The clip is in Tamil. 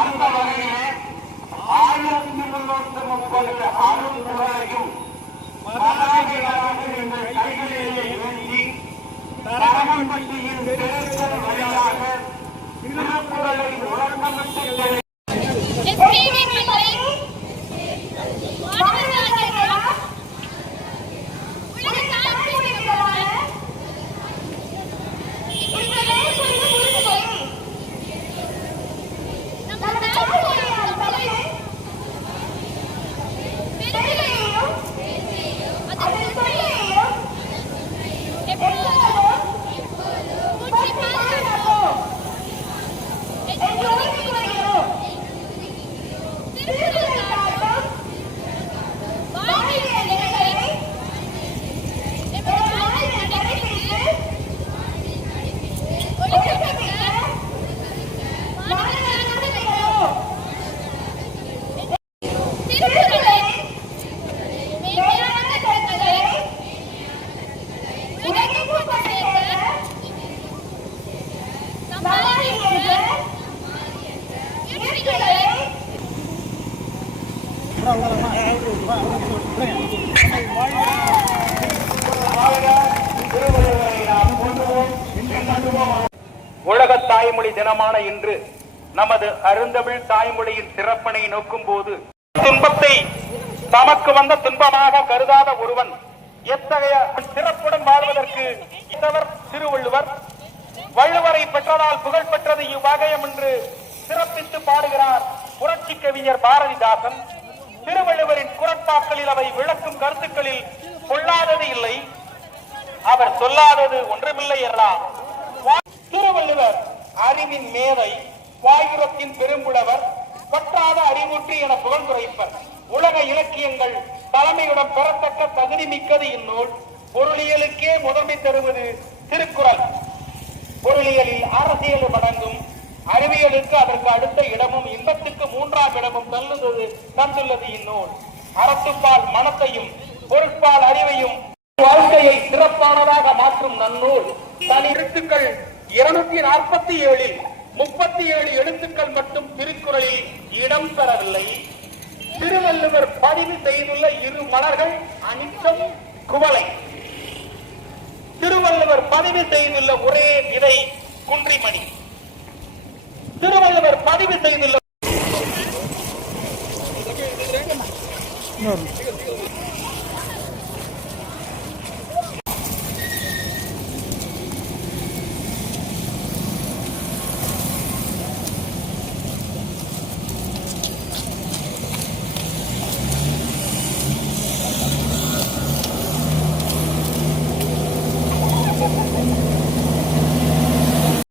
அந்த வகையிலே 1330 அருள்குறளையும் எங்கள் கைகளிலே ஏந்தி தரகம்பட்டியின் தேர்தல் வழியாக திருக்குறளை உறக்கமிட்டு உலக தாய்மொழி தினமான இன்று நமது அருந்தமிழ் தாய்மொழியின் சிறப்பினை நோக்கும் போது துன்பத்தை தமக்கு வந்த துன்பமாக கருதாத ஒருவன் எத்தகைய சிறப்புடன் வாழ்வதற்கு இந்தவர் திருவள்ளுவர். வள்ளுவரை பெற்றதால் புகழ் பெற்றது இவ்வகையம் என்று சிறப்பித்து பாடுகிறார் புரட்சி கவிஞர் பாரதிதாசன். திருவள்ளுவரின் குறட்பாக்களில் அவை விளக்கும் கருத்துக்களில் கொள்ளாதது இல்லை, அவர் சொல்லாதது ஒன்றுமில்லை என்றார். திருவள்ளுவர் அறிவின் மேதை, வாயுரத்தின் பெரும்புலவர், பற்றாத அறிவூற்றி என புகழ்ந்துரைப்பர். உலக இலக்கியங்கள் தலைமையுடன் பெறத்தக்க தகுதி மிக்கது இந்நூல். பொருளியலுக்கே முதன்மை தருவது திருக்குறள். பொருளியலில் அரசியல் அடங்கும், அறிவியலுக்கு அதற்கு அடுத்த இடமும், இன்பத்துக்கு 3ஆம் இடமும் தந்துள்ளது இந்நூல். அறத்துப்பால் மனத்தையும் பொருட்பால் அறிவையும் வாழ்க்கையை சிறப்பானதாக மாற்றும் நன்னூல். தனி எழுத்துக்கள் 247 37 எழுத்துக்கள் மட்டும் திருக்குறளில் இடம் பெறவில்லை. திருவள்ளுவர் பதிவு செய்துள்ள 2 மலர்கள் அனிச்சம், குவளை. திருவள்ளுவர் பதிவு செய்துள்ள ஒரே விதை குன்றிமணி.